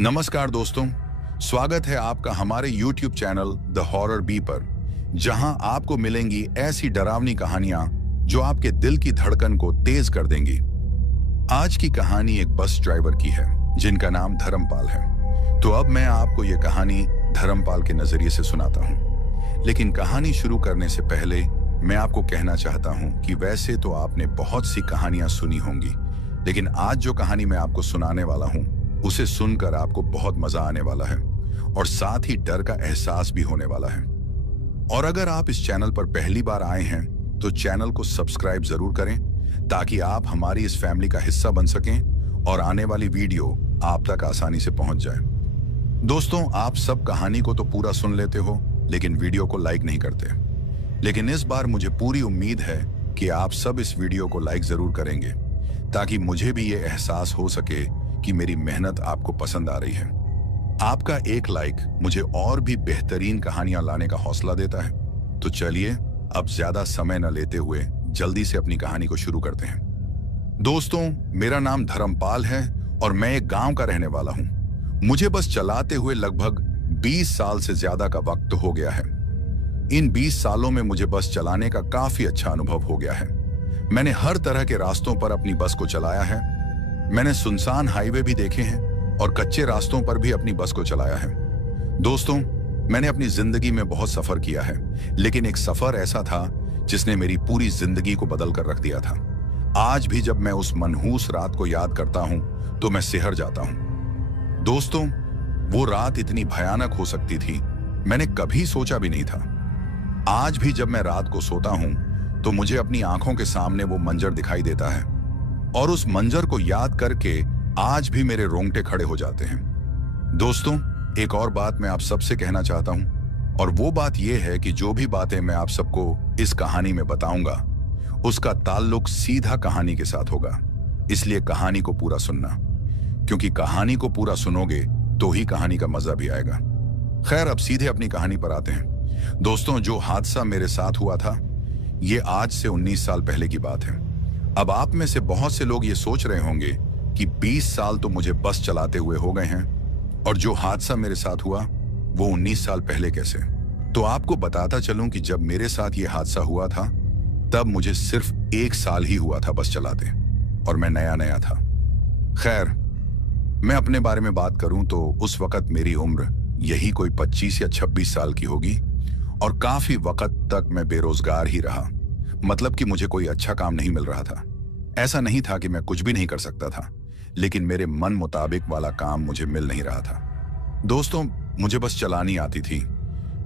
नमस्कार दोस्तों, स्वागत है आपका हमारे YouTube channel the horror B पर, जहां आपको मिलेंगी ऐसी डरावनी कहानियां जो आपके दिल की धड़कन को तेज कर देंगी। आज की कहानी एक बस ड्राइवर की है जिनका नाम धर्मपाल है। तो अब मैं आपको ये कहानी धर्मपाल के नजरिए से सुनाता हूँ। लेकिन कहानी शुरू करने से पहले मैं आपको कहना चाहता हूँ कि वैसे तो आपने बहुत सी कहानियां सुनी होंगी, लेकिन आज जो कहानी मैं आपको सुनाने वाला हूँ उसे सुनकर आपको बहुत मजा आने वाला है और साथ ही डर का एहसास भी होने वाला है। और अगर आप इस चैनल पर पहली बार आए हैं तो चैनल को सब्सक्राइब जरूर करें ताकि आप हमारी इस फैमिली का हिस्सा बन सकें और आने वाली वीडियो आप तक आसानी से पहुंच जाए। दोस्तों, आप सब कहानी को तो पूरा सुन लेते हो लेकिन वीडियो को लाइक नहीं करते। लेकिन इस बार मुझे पूरी उम्मीद है कि आप सब इस वीडियो को लाइक जरूर करेंगे ताकि मुझे भी ये एहसास हो सके कि मेरी मेहनत आपको पसंद आ रही है। आपका एक लाइक मुझे और भी बेहतरीन कहानियां लाने का हौसला देता है। तो चलिए अब ज्यादा समय न लेते हुए जल्दी से अपनी कहानी को शुरू करते हैं। दोस्तों, मेरा नाम धर्मपाल है और मैं एक गांव का रहने वाला हूं। मुझे बस चलाते हुए लगभग 20 साल से ज्यादा का वक्त हो गया है। इन 20 सालों में मुझे बस चलाने का काफी अच्छा अनुभव हो गया है। मैंने हर तरह के रास्तों पर अपनी बस को चलाया है। मैंने सुनसान हाईवे भी देखे हैं और कच्चे रास्तों पर भी अपनी बस को चलाया है। दोस्तों, मैंने अपनी जिंदगी में बहुत सफर किया है, लेकिन एक सफर ऐसा था जिसने मेरी पूरी जिंदगी को बदल कर रख दिया था। आज भी जब मैं उस मनहूस रात को याद करता हूं तो मैं सिहर जाता हूं। दोस्तों, वो रात इतनी भयानक हो सकती थी, मैंने कभी सोचा भी नहीं था। आज भी जब मैं रात को सोता हूं तो मुझे अपनी आंखों के सामने वो मंजर दिखाई देता है और उस मंजर को याद करके आज भी मेरे रोंगटे खड़े हो जाते हैं। दोस्तों, एक और बात मैं आप सबसे कहना चाहता हूं और वो बात यह है कि जो भी बातें मैं आप सबको इस कहानी में बताऊंगा उसका ताल्लुक सीधा कहानी के साथ होगा। इसलिए कहानी को पूरा सुनना, क्योंकि कहानी को पूरा सुनोगे तो ही कहानी का मजा भी आएगा। खैर, अब सीधे अपनी कहानी पर आते हैं। दोस्तों, जो हादसा मेरे साथ हुआ था ये आज से 19 साल पहले की बात है। अब आप में से बहुत से लोग ये सोच रहे होंगे कि 20 साल तो मुझे बस चलाते हुए हो गए हैं और जो हादसा मेरे साथ हुआ वो 19 साल पहले कैसे। तो आपको बताता चलूं कि जब मेरे साथ ये हादसा हुआ था तब मुझे सिर्फ 1 साल ही हुआ था बस चलाते और मैं नया नया था। खैर, मैं अपने बारे में बात करूं तो उस वक्त मेरी उम्र यही कोई 25 या 26 साल की होगी और काफी वक्त तक मैं बेरोजगार ही रहा। मतलब कि मुझे कोई अच्छा काम नहीं मिल रहा था। ऐसा नहीं था कि मैं कुछ भी नहीं कर सकता था, लेकिन मेरे मन मुताबिक वाला काम मुझे मिल नहीं रहा था। दोस्तों, मुझे बस चलानी आती थी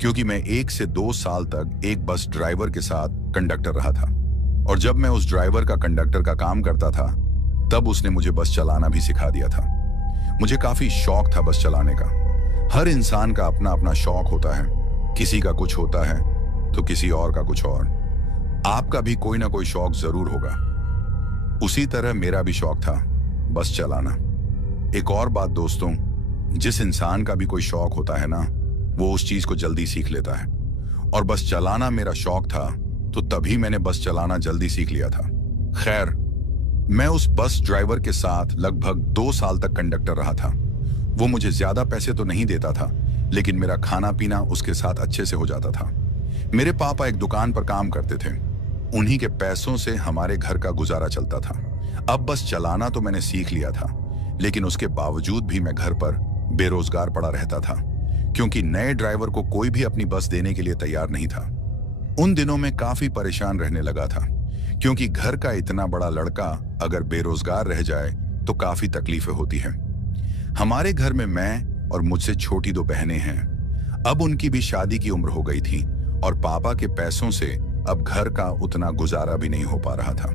क्योंकि मैं 1 से 2 साल तक एक बस ड्राइवर के साथ कंडक्टर रहा था और जब मैं उस ड्राइवर का कंडक्टर का काम करता था तब उसने मुझे बस चलाना भी सिखा दिया था। मुझे काफी शौक था बस चलाने का। हर इंसान का अपना अपना शौक होता है, किसी का कुछ होता है तो किसी और का कुछ और। आपका भी कोई ना कोई शौक जरूर होगा। उसी तरह मेरा भी शौक था बस चलाना। एक और बात दोस्तों, जिस इंसान का भी कोई शौक होता है ना, वो उस चीज को जल्दी सीख लेता है और बस चलाना मेरा शौक था तो तभी मैंने बस चलाना जल्दी सीख लिया था। खैर, मैं उस बस ड्राइवर के साथ लगभग 2 साल तक कंडक्टर रहा था। वो मुझे ज्यादा पैसे तो नहीं देता था, लेकिन मेरा खाना पीना उसके साथ अच्छे से हो जाता था। मेरे पापा एक दुकान पर काम करते थे, उन्हीं के पैसों से हमारे घर का गुजारा चलता था। अब बस चलाना तो मैंने सीख लिया था, लेकिन उसके बावजूद भी मैं घर पर बेरोजगार पड़ा रहता था क्योंकि नए ड्राइवर को कोई भी अपनी बस देने के लिए तैयार नहीं था। उन दिनों में काफी परेशान रहने लगा था क्योंकि घर का इतना बड़ा लड़का अगर बेरोजगार रह जाए तो काफी तकलीफें होती हैं। हमारे घर में मैं और मुझसे छोटी 2 बहनें हैं। अब उनकी भी शादी की उम्र हो गई थी और पापा के पैसों से अब घर का उतना गुजारा भी नहीं हो पा रहा था।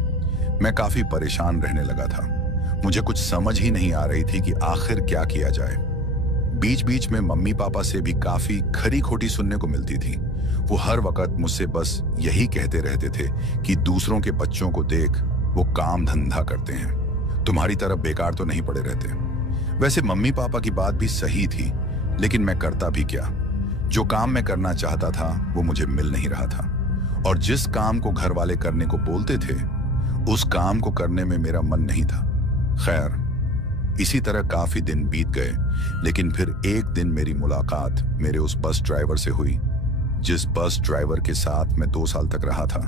मैं काफी परेशान रहने लगा था। मुझे कुछ समझ ही नहीं आ रही थी कि आखिर क्या किया जाए। बीच बीच में मम्मी पापा से भी काफी खरी खोटी सुनने को मिलती थी। वो हर वक्त मुझसे बस यही कहते रहते थे कि दूसरों के बच्चों को देख, वो काम धंधा करते हैं, तुम्हारी तरफ बेकार तो नहीं पड़े रहते। वैसे मम्मी पापा की बात भी सही थी, लेकिन मैं करता भी क्या। जो काम मैं करना चाहता था वो मुझे मिल नहीं रहा था और जिस काम को घर वाले करने को बोलते थे उस काम को करने में मेरा मन नहीं था। खैर, इसी तरह काफी दिन बीत गए, लेकिन फिर एक दिन मेरी मुलाकात मेरे उस बस ड्राइवर से हुई, जिस बस ड्राइवर के साथ मैं 2 साल तक रहा था।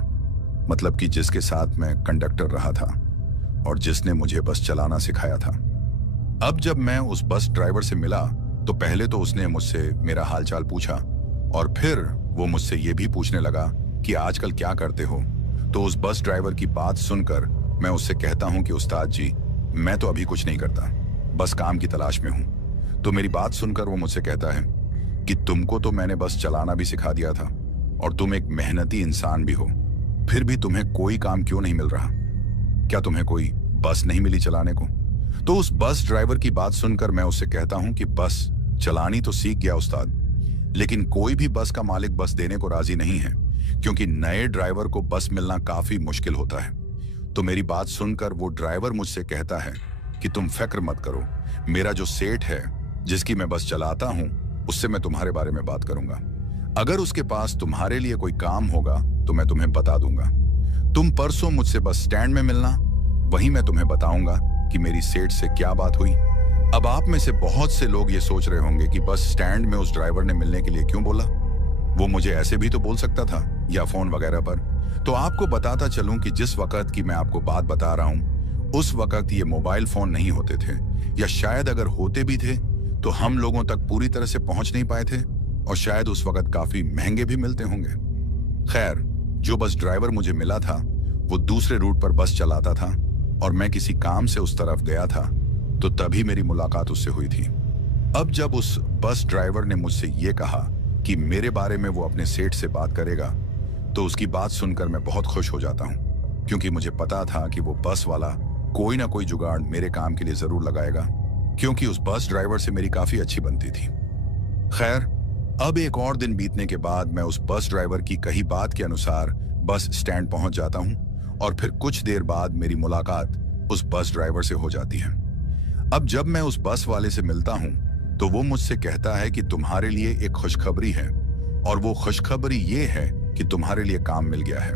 मतलब कि जिसके साथ मैं कंडक्टर रहा था और जिसने मुझे बस चलाना सिखाया था। अब जब मैं उस बस ड्राइवर से मिला तो पहले तो उसने मुझसे मेरा हालचाल पूछा और फिर वो मुझसे ये भी पूछने लगा कि आजकल क्या करते हो। तो उस बस ड्राइवर की बात सुनकर मैं उससे कहता हूं कि उस्ताद जी, मैं तो अभी कुछ नहीं करता, बस काम की तलाश में हूं। तो मेरी बात सुनकर वो मुझसे कहता है कि तुमको तो मैंने बस चलाना भी सिखा दिया था और तुम एक मेहनती इंसान भी हो, फिर भी तुम्हें कोई काम क्यों नहीं मिल रहा? क्या तुम्हें कोई बस नहीं मिली चलाने को? तो उस बस ड्राइवर की बात सुनकर मैं उससे कहता हूं कि बस चलानी तो सीख गया उस्ताद, लेकिन कोई भी बस का मालिक बस देने को राजी नहीं है, क्योंकि नए ड्राइवर को बस मिलना काफी मुश्किल होता है। तो मेरी बात सुनकर वो ड्राइवर मुझसे कहता है कि तुम फिक्र मत करो, मेरा जो सेठ है जिसकी मैं बस चलाता हूं, उससे मैं तुम्हारे बारे में बात करूंगा। अगर उसके पास तुम्हारे लिए कोई काम होगा तो मैं तुम्हें बता दूंगा। तुम परसों मुझसे बस स्टैंड में मिलना, वहीं मैं तुम्हें बताऊंगा कि मेरी सेठ से क्या बात हुई। अब आप में से बहुत से लोग ये सोच रहे होंगे कि बस स्टैंड में उस ड्राइवर ने मिलने के लिए क्यों बोला, वो मुझे ऐसे भी तो बोल सकता था या फोन वगैरह पर। तो आपको बताता चलूं कि जिस वक्त की मैं आपको बात बता रहा हूं, उस वक्त ये मोबाइल फोन नहीं होते थे, या शायद अगर होते भी थे तो हम लोगों तक पूरी तरह से पहुंच नहीं पाए थे और शायद उस वक्त काफी महंगे भी मिलते होंगे। खैर, जो बस ड्राइवर मुझे मिला था वो दूसरे रूट पर बस चलाता था और मैं किसी काम से उस तरफ गया था, तो तभी मेरी मुलाकात उससे हुई थी। अब जब उस बस ड्राइवर ने मुझसे ये कहा कि मेरे बारे में वो अपने सेठ से बात करेगा, तो उसकी बात सुनकर मैं बहुत खुश हो जाता हूँ, क्योंकि मुझे पता था कि वो बस वाला कोई ना कोई जुगाड़ मेरे काम के लिए जरूर लगाएगा, क्योंकि उस बस ड्राइवर से मेरी काफी अच्छी बनती थी। खैर, अब एक और दिन बीतने के बाद मैं उस बस ड्राइवर की कही बात के अनुसार बस स्टैंड पहुंच जाता हूं और फिर कुछ देर बाद मेरी मुलाकात उस बस ड्राइवर से हो जाती है। अब जब मैं उस बस वाले से मिलता हूं तो वो मुझसे कहता है कि तुम्हारे लिए एक खुशखबरी है, और वो खुशखबरी ये है कि तुम्हारे लिए काम मिल गया है।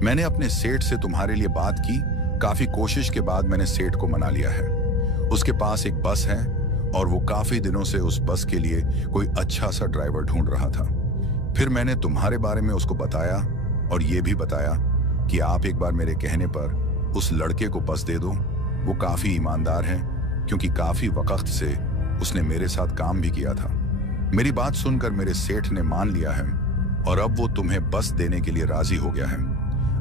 मैंने अपने सेठ से तुम्हारे लिए बात की, काफी कोशिश के बाद मैंने सेठ को मना लिया है। उसके पास एक बस है और वो काफी दिनों से उस बस के लिए कोई अच्छा सा ड्राइवर ढूंढ रहा था। फिर मैंने तुम्हारे बारे में उसको बताया और ये भी बताया कि आप एक बार मेरे कहने पर उस लड़के को बस दे दो, वो काफी ईमानदार है, क्योंकि काफी वक्त से उसने मेरे साथ काम भी किया था। मेरी बात सुनकर मेरे सेठ ने मान लिया है और अब वो तुम्हें बस देने के लिए राजी हो गया है।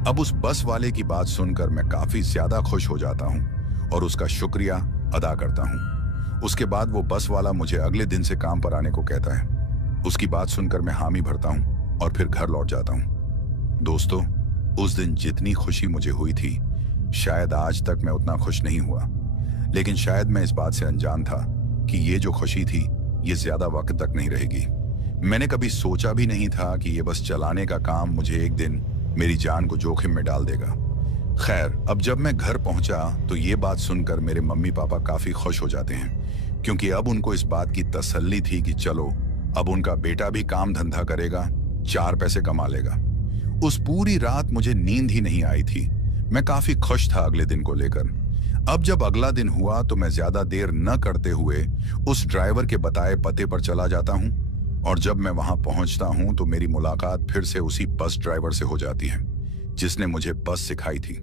अब उस बस वाले की बात सुनकर मैं काफी ज्यादा खुश हो जाता हूँ और उसका शुक्रिया अदा करता हूँ। उसके बाद वो बस वाला मुझे अगले दिन से काम पर आने को कहता है। उसकी बात सुनकर मैं हामी भरता हूँ और फिर घर लौट जाता हूँ। दोस्तों, उस दिन जितनी खुशी मुझे हुई थी, शायद आज तक मैं उतना खुश नहीं हुआ, लेकिन शायद मैं इस बात से अनजान था कि ये जो खुशी थी ये ज्यादा वक्त तक नहीं रहेगी। मैंने कभी सोचा भी नहीं था कि ये बस चलाने का काम मुझे एक दिन मेरी जान को जोखिम में डाल देगा। खैर, अब जब मैं घर पहुंचा तो ये बात सुनकर मेरे मम्मी पापा काफी खुश हो जाते हैं, क्योंकि अब उनको इस बात की तसल्ली थी कि चलो अब उनका बेटा भी काम धंधा करेगा, 4 पैसे कमा लेगा। उस पूरी रात मुझे नींद ही नहीं आई थी। मैं काफी खुश था अगले दिन को लेकर। अब जब अगला दिन हुआ तो मैं ज्यादा देर न करते हुए उस ड्राइवर के बताए पते पर चला जाता हूं, और जब मैं वहां पहुंचता हूं तो मेरी मुलाकात फिर से उसी बस ड्राइवर से हो जाती है जिसने मुझे बस सिखाई थी।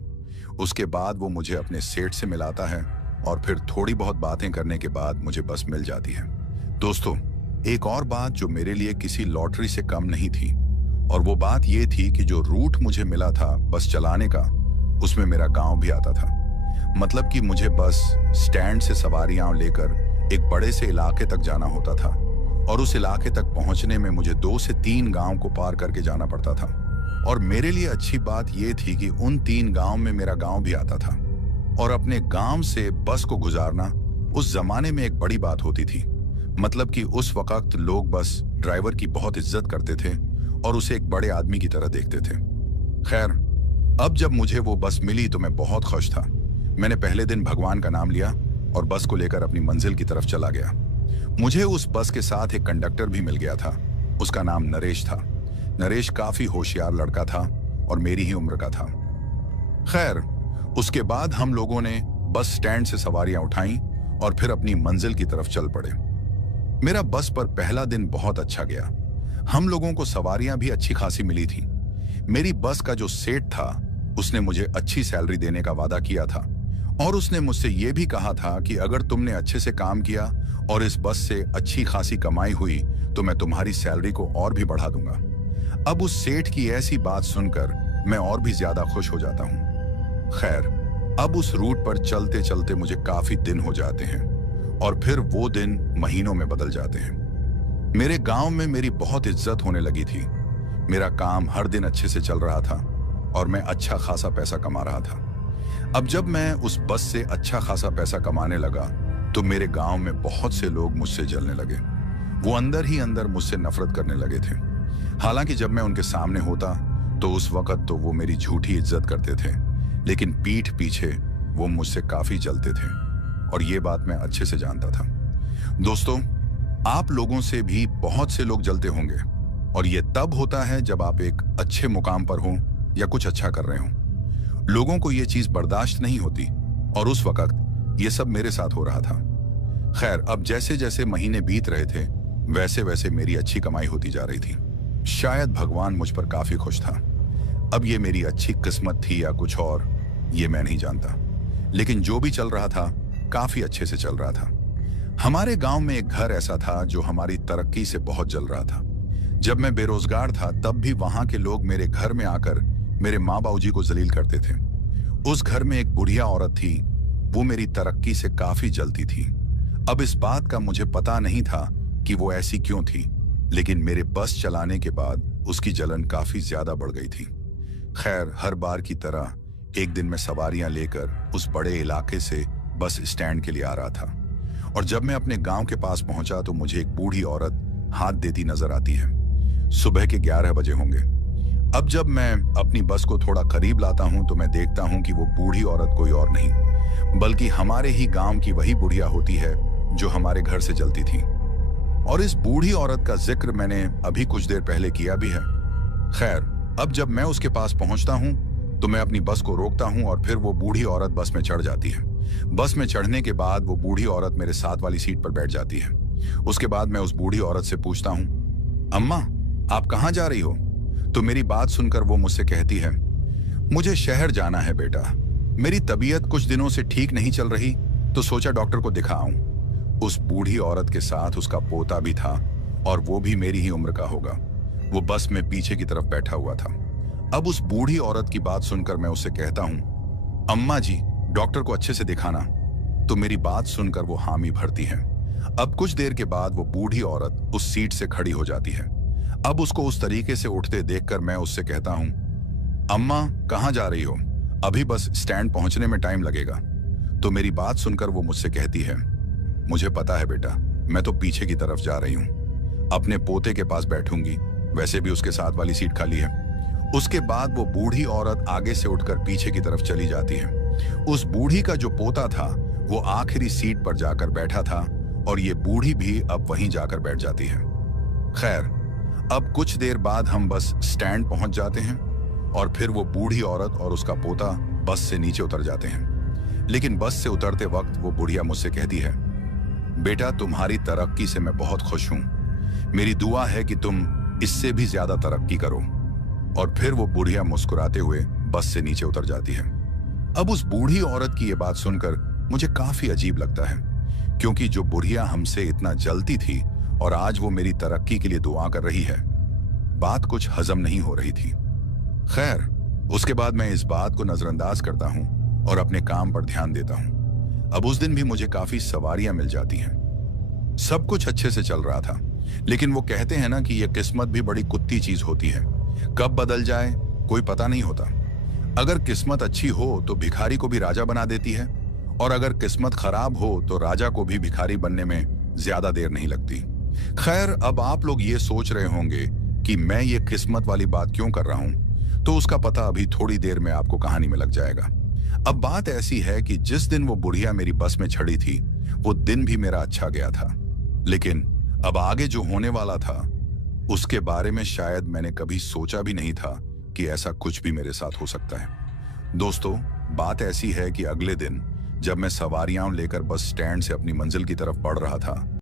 उसके बाद वो मुझे अपने सेठ से मिलाता है और फिर थोड़ी बहुत बातें करने के बाद मुझे बस मिल जाती है। दोस्तों, एक और बात जो मेरे लिए किसी लॉटरी से कम नहीं थी, और वो बात ये थी कि जो रूट मुझे मिला था बस चलाने का, उसमें मेरा गांव भी आता था। मतलब कि मुझे बस स्टैंड से सवारियां लेकर एक बड़े से इलाके तक जाना होता था, और उस इलाके तक पहुंचने में मुझे 2 से 3 गांव को पार करके जाना पड़ता था। और मेरे लिए अच्छी बात यह थी कि उन 3 गांव में मेरा गांव भी आता था, और अपने गांव से बस को गुजारना उस जमाने में एक बड़ी बात होती थी। मतलब कि उस वक्त लोग बस ड्राइवर की बहुत इज्जत करते थे और उसे एक बड़े आदमी की तरह देखते थे। खैर, अब जब मुझे वो बस मिली तो मैं बहुत खुश था। मैंने पहले दिन भगवान का नाम लिया और बस को लेकर अपनी मंजिल की तरफ चला गया। मुझे उस बस के साथ एक कंडक्टर भी मिल गया था। उसका नाम नरेश था। नरेश काफी होशियार लड़का था और मेरी ही उम्र का था। खैर, उसके बाद हम लोगों ने बस स्टैंड से सवारियां उठाईं और फिर अपनी मंजिल की तरफ चल पड़े। मेरा बस पर पहला दिन बहुत अच्छा गया। हम लोगों को सवारियां भी अच्छी खासी मिली थी। मेरी बस का जो सेठ था उसने मुझे अच्छी सैलरी देने का वादा किया था और उसने मुझसे यह भी कहा था कि अगर तुमने अच्छे से काम किया और इस बस से अच्छी खासी कमाई हुई तो मैं तुम्हारी सैलरी को और भी बढ़ा दूंगा। अब उस सेठ की ऐसी बात सुनकर मैं और भी ज्यादा खुश हो जाता हूं। खैर, अब उस रूट पर चलते चलते मुझे काफी दिन हो जाते हैं और फिर वो दिन महीनों में बदल जाते हैं। मेरे गांव में मेरी बहुत इज्जत होने लगी थी। मेरा काम हर दिन अच्छे से चल रहा था और मैं अच्छा खासा पैसा कमा रहा था। अब जब मैं उस बस से अच्छा खासा पैसा कमाने लगा तो मेरे गांव में बहुत से लोग मुझसे जलने लगे। वो अंदर ही अंदर मुझसे नफरत करने लगे थे। हालांकि जब मैं उनके सामने होता तो उस वक्त तो वो मेरी झूठी इज्जत करते थे, लेकिन पीठ पीछे वो मुझसे काफी जलते थे और ये बात मैं अच्छे से जानता था। दोस्तों, आप लोगों से भी बहुत से लोग जलते होंगे और ये तब होता है जब आप एक अच्छे मुकाम पर हो या कुछ अच्छा कर रहे हो। लोगों को ये चीज बर्दाश्त नहीं होती और उस वक्त ये सब मेरे साथ हो रहा था। खैर, अब जैसे जैसे महीने बीत रहे थे वैसे वैसे मेरी अच्छी कमाई होती जा रही थी। शायद भगवान मुझ पर काफी खुश था। अब ये मेरी अच्छी किस्मत थी या कुछ और, ये मैं नहीं जानता, लेकिन जो भी चल रहा था काफी अच्छे से चल रहा था। हमारे गांव में एक घर ऐसा था जो हमारी तरक्की से बहुत जल रहा था। जब मैं बेरोजगार था तब भी वहां के लोग मेरे घर में आकर मेरे माँ बाबूजी को जलील करते थे। उस घर में एक बुढ़िया औरत थी, वो मेरी तरक्की से काफी जलती थी। अब इस बात का मुझे पता नहीं था कि वो ऐसी क्यों थी, लेकिन मेरे बस चलाने के बाद उसकी जलन काफी ज्यादा बढ़ गई थी। खैर, हर बार की तरह एक दिन मैं सवारियां लेकर उस बड़े इलाके से बस स्टैंड के लिए आ रहा था और जब मैं अपने गांव के पास पहुंचा तो मुझे एक बूढ़ी औरत हाथ देती नजर आती है। सुबह के 11 बजे होंगे। अब जब मैं अपनी बस को थोड़ा करीब लाता हूं तो मैं देखता हूं कि वो बूढ़ी औरत कोई और नहीं बल्कि हमारे ही गांव की वही बुढ़िया होती है जो हमारे घर से जलती थी। और इस बूढ़ी औरत का जिक्र मैंने अभी कुछ देर पहले किया भी है। खैर, अब जब मैं उसके पास पहुंचता हूं तो मैं अपनी बस को रोकता हूं और फिर वो बूढ़ी औरत बस में चढ़ जाती है। बस में चढ़ने के बाद वो बूढ़ी औरत मेरे साथ वाली सीट पर बैठ जाती है। उसके बाद मैं उस बूढ़ी औरत से पूछता हूं, अम्मा, आप कहां जा रही हो? तो मेरी बात सुनकर वो मुझसे कहती है, मुझे शहर जाना है बेटा। मेरी तबीयत कुछ दिनों से ठीक नहीं चल रही तो सोचा डॉक्टर को दिखाऊं। उस बूढ़ी औरत के साथ उसका पोता भी था और वो भी मेरी ही उम्र का होगा। वो बस में पीछे की तरफ बैठा हुआ था। अब उस बूढ़ी औरत की बात सुनकर मैं उससे कहता हूं, अम्मा जी, डॉक्टर को अच्छे से दिखाना। तो मेरी बात सुनकर वो हामी भरती है। अब कुछ देर के बाद वो बूढ़ी औरत उस सीट से खड़ी हो जाती है। अब उसको उस तरीके से उठते देखकर मैं उससे कहता हूं, अम्मा, कहां जा रही हो? अभी बस स्टैंड पहुंचने में टाइम लगेगा। तो मेरी बात सुनकर वो मुझसे कहती है, मुझे पता है बेटा, मैं तो पीछे की तरफ जा रही हूं, अपने पोते के पास बैठूंगी, वैसे भी उसके साथ वाली सीट खाली है। उसके बाद वो बूढ़ी औरत आगे से उठकर पीछे की तरफ चली जाती है। उस बूढ़ी का जो पोता था वो आखिरी सीट पर जाकर बैठा था और ये बूढ़ी भी अब वहीं जाकर बैठ जाती है। खैर, अब कुछ देर बाद हम बस स्टैंड पहुंच जाते हैं और फिर वो बूढ़ी औरत और उसका पोता बस से नीचे उतर जाते हैं। लेकिन बस से उतरते वक्त वो बुढ़िया मुझसे कहती है, बेटा, तुम्हारी तरक्की से मैं बहुत खुश हूं। मेरी दुआ है कि तुम इससे भी ज्यादा तरक्की करो। और फिर वो बुढ़िया मुस्कुराते हुए बस से नीचे उतर जाती है। अब उस बूढ़ी औरत की ये बात सुनकर मुझे काफी अजीब लगता है, क्योंकि जो बुढ़िया हमसे इतना जलती थी और आज वो मेरी तरक्की के लिए दुआ कर रही है, बात कुछ हजम नहीं हो रही थी। खैर, उसके बाद मैं इस बात को नजरअंदाज करता हूं और अपने काम पर ध्यान देता हूं। अब उस दिन भी मुझे काफी सवारियां मिल जाती हैं। सब कुछ अच्छे से चल रहा था, लेकिन वो कहते हैं ना कि यह किस्मत भी बड़ी कुत्ती चीज होती है, कब बदल जाए कोई पता नहीं होता। अगर किस्मत अच्छी हो तो भिखारी को भी राजा बना देती है और अगर किस्मत खराब हो तो राजा को भी भिखारी बनने में ज्यादा देर नहीं लगती। खैर, अब आप लोग ये सोच रहे होंगे कि मैं ये किस्मत वाली बात क्यों कर रहा हूं, तो उसका पता अभी थोड़ी देर में आपको कहानी में लग जाएगा। अब बात ऐसी है कि जिस दिन वो बुढ़िया मेरी बस में चढ़ी थी वो दिन भी मेरा अच्छा गया था, लेकिन अब आगे जो होने वाला था उसके बारे में शायद मैंने कभी सोचा भी नहीं था कि ऐसा कुछ भी मेरे साथ हो सकता है। दोस्तों, बात ऐसी है कि अगले दिन जब मैं सवारियां लेकर बस स्टैंड से अपनी मंजिल की तरफ बढ़ रहा था।